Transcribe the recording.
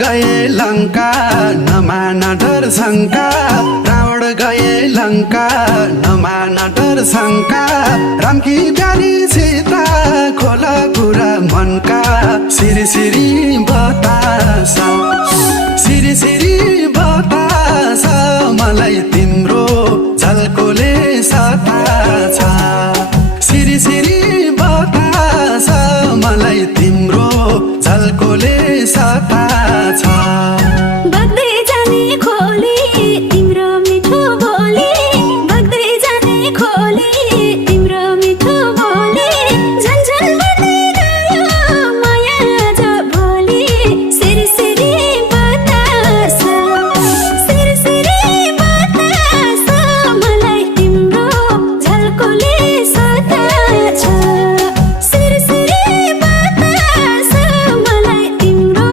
गए लंका नमाना डर शंका रावण गए लंका नमाना डर शंका राम की प्यारी सीता खोला कुरा मनका सिरी सिरी बतासा सिरी सिरी बतासा मलाई तिम्रो झल्कोले सता छ